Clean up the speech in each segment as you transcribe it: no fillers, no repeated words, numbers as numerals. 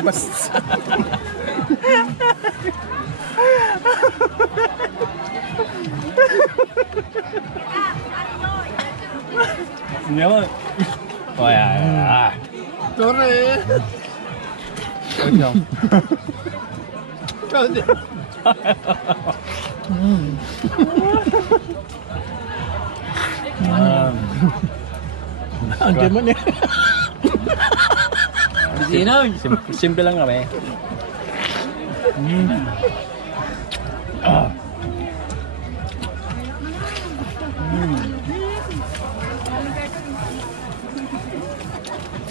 Basta. Hindi ako. O yan. Sorry. Ikaw. Sorry. Ang man eh. Sino? Simple lang kami.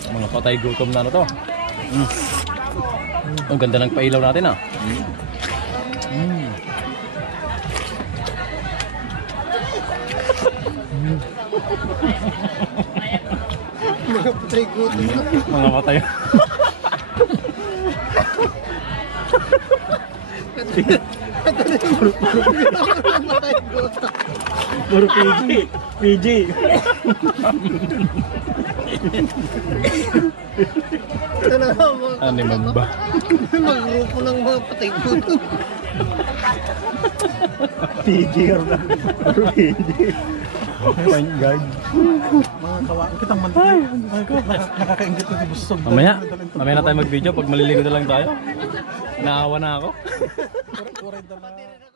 Mga patay gutom na to. Ang ganda ng pailaw natin ah. Mga patay gutom na. Mga patay. Patay gutom. Puro PG. PG. Talaga mga Ano man ba? mga grupo ng mga patay gutom. PG or na. PG. Oh my God. Mga kawaan kitang mantika. Nakakaingit na busog. Mamaya na tayo mag-video pag maliligo na lang tayo. Naawa na ako. Kuray na lang.